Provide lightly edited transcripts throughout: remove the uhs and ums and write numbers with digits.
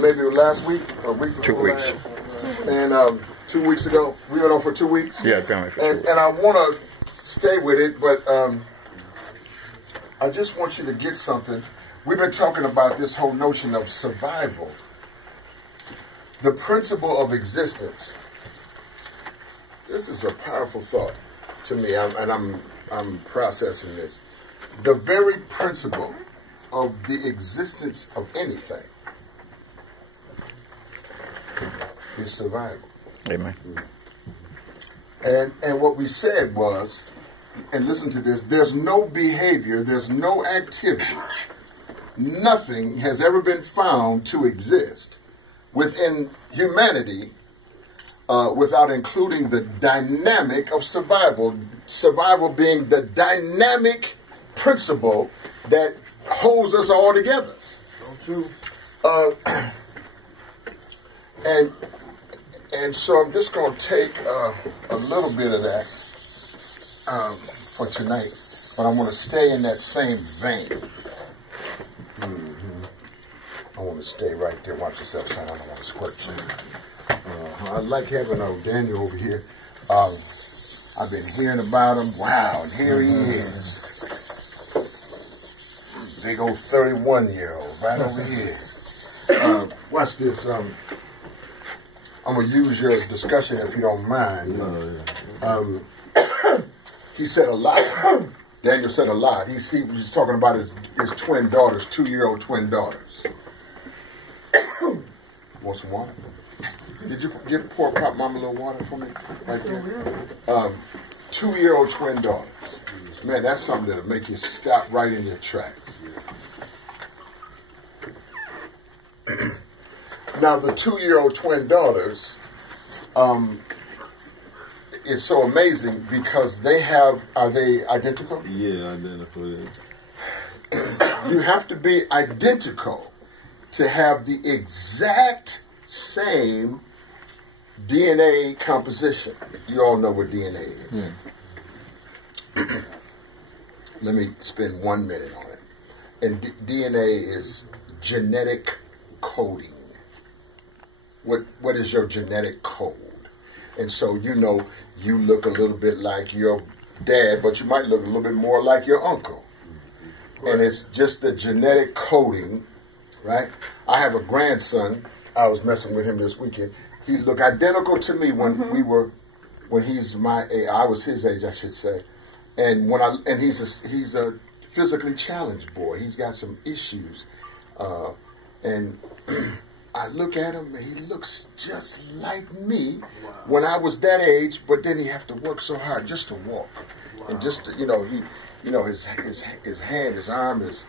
maybe last week or week before 2 weeks. And 2 weeks ago, we went on for 2 weeks. Yeah, it's been on for 2 weeks. And I want to stay with it, but I just want you to get something. We've been talking about this whole notion of survival. The principle of existence. This is a powerful thought to me, and I'm processing this. The very principle of the existence of anything is survival. Amen. And what we said was, and listen to this, there's no behavior, there's no activity, nothing has ever been found to exist within humanity without including the dynamic of survival. Survival being the dynamic principle that holds us all together. And so I'm just going to take a little bit of that for tonight, but I want to stay in that same vein. I want to stay right there. Watch yourself, son. I don't want to squirt too. I like having Daniel over here. I've been hearing about him. Wow, and here he is. Big old 31-year-old right over here. Watch this. I'm going to use your discussion if you don't mind. He said a lot. Daniel said a lot. He was talking about his twin daughters, 2-year-old twin daughters. Want some water? Did you pour Pop Mama a little water for me? Right there. 2-year-old twin daughters. Man, that's something that'll make you stop right in your tracks. Now, the 2-year-old twin daughters, it's so amazing because are they identical? Yeah, identical. You have to be identical to have the exact same DNA composition. You all know what DNA is. Let me spend 1 minute on it. And DNA is genetic coding. What is your genetic code? And so, you look a little bit like your dad, but you might look a little bit more like your uncle. And it's just the genetic coding, right? I have a grandson. I was messing with him this weekend. He looked identical to me when he's my age. I was his age, I should say. And he's a physically challenged boy. He's got some issues, and I look at him and he looks just like me when I was that age. But then he have to work so hard just to walk, and just to, his hand, his arm is,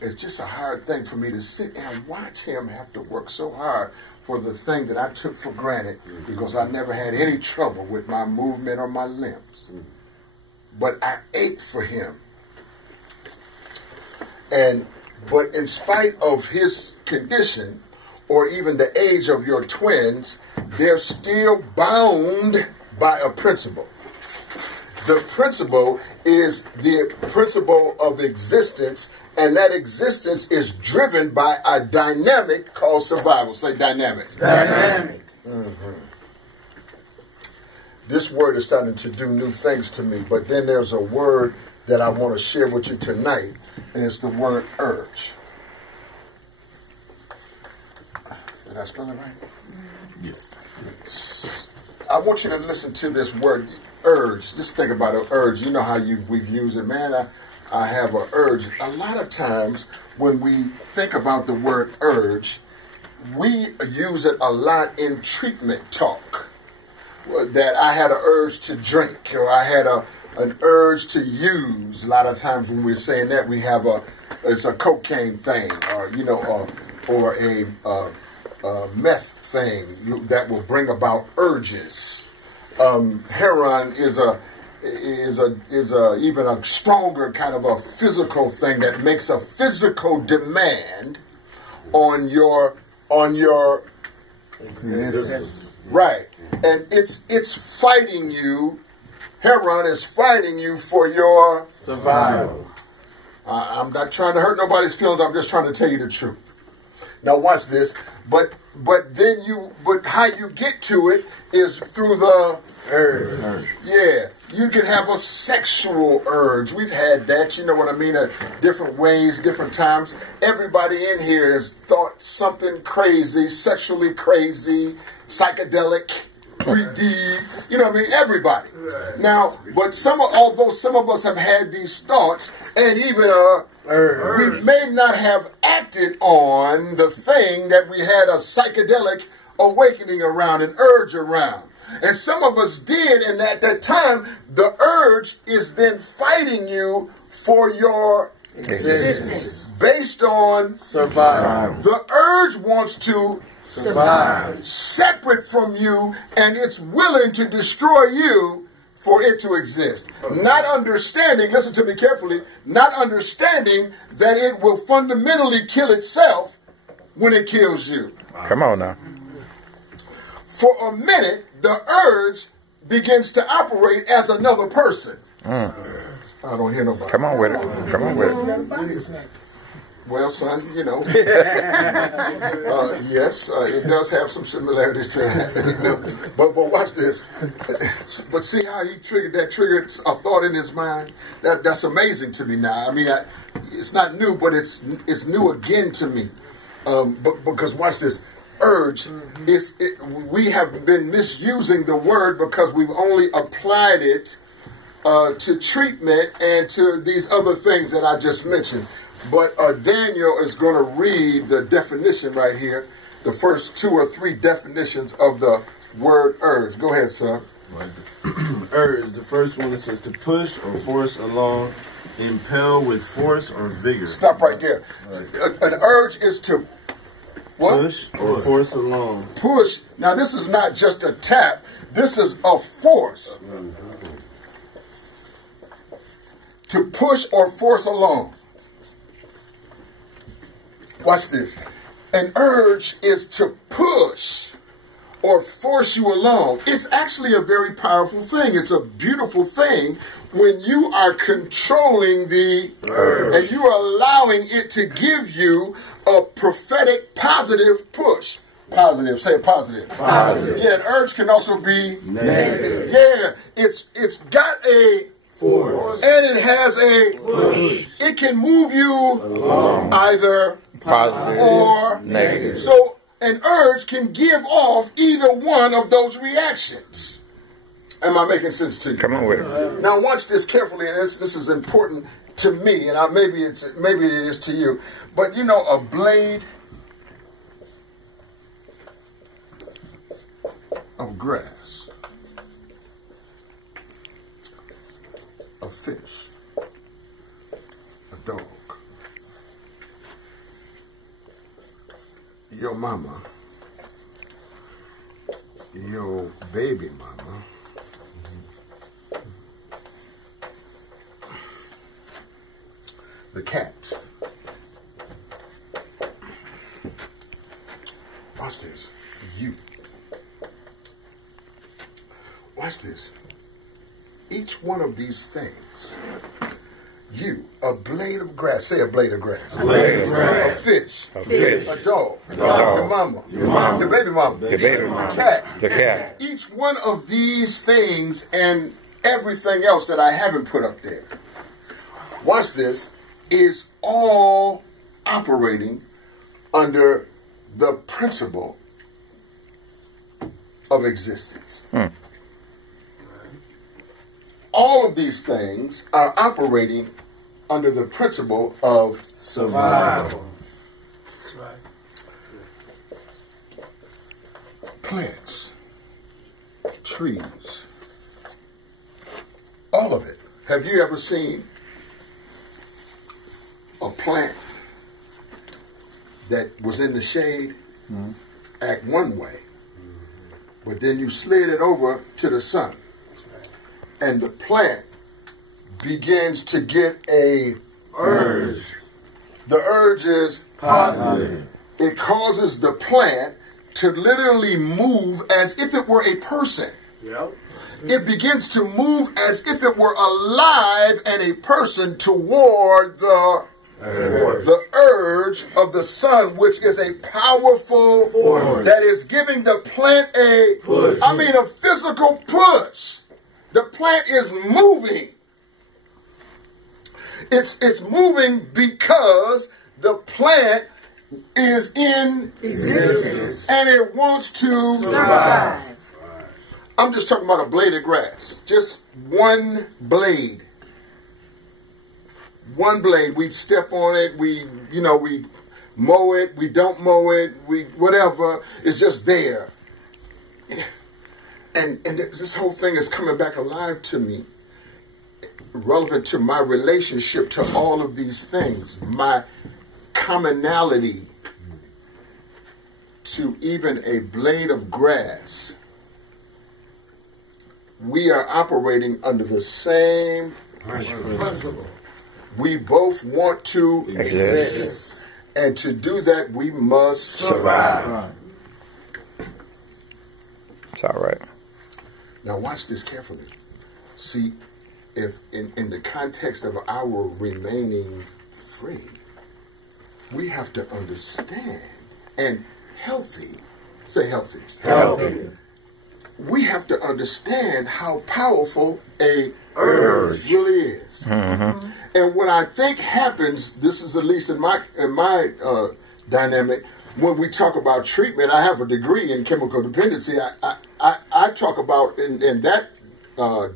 it's just a hard thing for me to sit and watch him have to work so hard for the thing that I took for granted because I never had any trouble with my movement or my limbs. But I ate for him. But in spite of his condition or even the age of your twins, they're still bound by a principle. The principle is the principle of existence, and that existence is driven by a dynamic called survival. Say dynamic. Dynamic. This word is starting to do new things to me, but then there's a word that I want to share with you tonight, and it's the word urge. Did I spell it right? Yes. I want you to listen to this word, urge. Just think about an urge. You know how we've used it. Man, I have an urge. A lot of times when we think about the word urge, we use it a lot in treatment talk. That I had an urge to drink, or I had an urge to use. A lot of times when we're saying that, we have it's a cocaine thing, or a meth thing that will bring about urges. Heroin is even a stronger kind of a physical thing that makes a physical demand on your right. And it's fighting you. Heroin is fighting you for your survival. I'm not trying to hurt nobody's feelings. I'm just trying to tell you the truth. Now watch this. But how you get to it is through the urge. Yeah, you can have a sexual urge. We've had that, you know what I mean, different ways, different times. Everybody in here has thought something crazy, sexually crazy, psychedelic, 3D, you know what I mean, everybody. Now, but although some of us have had these thoughts, and even we may not have acted on the thing that we had a psychedelic awakening around, an urge around. And some of us did, and at that time, the urge is then fighting you for your existence. Based on survival. The urge wants to survive. Separate from you, and it's willing to destroy you for it to exist. Not understanding, listen to me carefully, not understanding that it will fundamentally kill itself when it kills you. Come on now. For a minute, the urge begins to operate as another person. I don't hear nobody. Come on with it. Come on with it. Well, son, you know, yes, it does have some similarities to that. You know? But watch this. But see how he triggered a thought in his mind? That's amazing to me now. I mean, it's not new, but it's new again to me. Because watch this. Urge we have been misusing the word because we've only applied it to treatment and to these other things that I just mentioned. But Daniel is going to read the definition right here, the first 2 or 3 definitions of the word urge. Go ahead, sir. Urge, the first one, it says to push or force along, impel with force or vigor. Stop right there. An urge is to what? Push or force along. Push. Now, this is not just a tap. This is a force. To push or force along. Watch this. An urge is to push or force you along. It's actually a very powerful thing. It's a beautiful thing when you are controlling the urge and you are allowing it to give you a prophetic positive push. Positive. Say it positive. Positive. Yeah, an urge can also be negative. Yeah, it's got a force and it has a push. It can move you along. Either positive or negative. So an urge can give off either one of those reactions. Am I making sense to you? Come on with it. Now watch this carefully, and this is important to me, and maybe it is to you. But you know, a blade of grass, a fish, a dog, your mama, your baby mama, the cat. Watch this. You. Watch this. Each one of these things. You, a blade of grass. Say a blade of grass. A blade of grass. A fish. A fish. A dog. A dog. Your mama. Your mama. Your baby mama. Your baby mama. Cat. The cat. Each one of these things and everything else that I haven't put up there. Watch this. Is all operating under the principle of existence. All of these things are operating under the principle of survival. That's right. Plants, trees, all of it. Have you ever seen a plant that was in the shade act one way, but then you slid it over to the sun, and the plant begins to get a urge. The urge is positive. It causes the plant to literally move as if it were a person. Yep. It begins to move as if it were alive and a person toward the The urge of the sun, which is a powerful force that is giving the plant a physical push. The plant is moving. It's moving because the plant is in existence and it wants to survive. I'm just talking about a blade of grass. Just one blade. One blade. We step on it. We mow it. We don't mow it. Whatever. It's just there. And this whole thing is coming back alive to me, relevant to my relationship to all of these things, my commonality to even a blade of grass. We are operating under the same principle. We both want to exist, and to do that, we must survive. It's all right. Now watch this carefully. See, if in the context of our remaining free, we have to understand, and healthy, say healthy. Healthy. We have to understand how powerful a urge really is. Mm-hmm. And what I think happens, this is at least in my dynamic, when we talk about treatment, I have a degree in chemical dependency. I talk about in that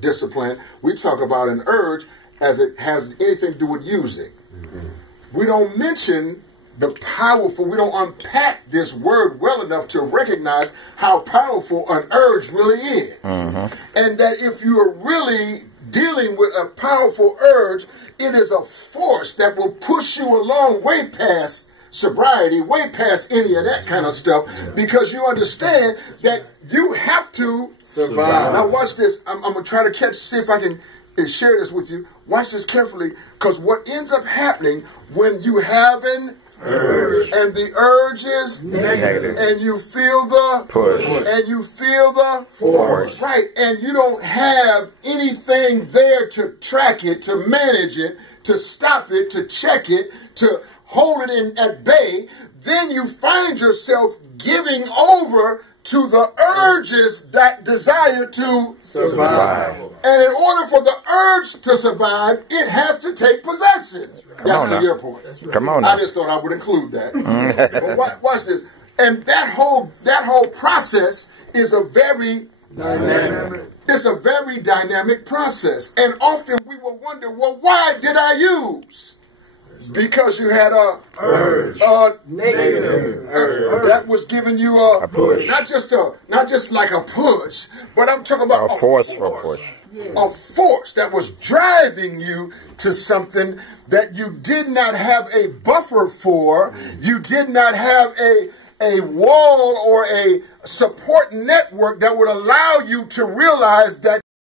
discipline, we talk about an urge as it has anything to do with using. Mm-hmm. We don't mention the powerful, we don't unpack this word well enough to recognize how powerful an urge really is. Mm-hmm. And that if you are really dealing with a powerful urge, it is a force that will push you along way past sobriety, way past any of that kind of stuff, because you understand that you have to survive. Now watch this. I'm going to try to see if I can share this with you. Watch this carefully, because what ends up happening when you have an urge, and the urge is negative, and you feel the push, and you feel the force, right, and you don't have anything there to track it, to manage it, to stop it, to check it, to hold it at bay, then you find yourself giving over to the urges that desire to survive. And in order for the urge to survive, it has to take possession. That's the your point. Come on now. I just thought I would include that. But watch this. And that whole process is a very dynamic. It's a very dynamic process. And often we will wonder, well, why did I use? Because you had a negative urge that was giving you a push, not just like a push, but I'm talking about a forceful push, a force that was driving you to something that you did not have a buffer for. You did not have a wall or a support network that would allow you to realize that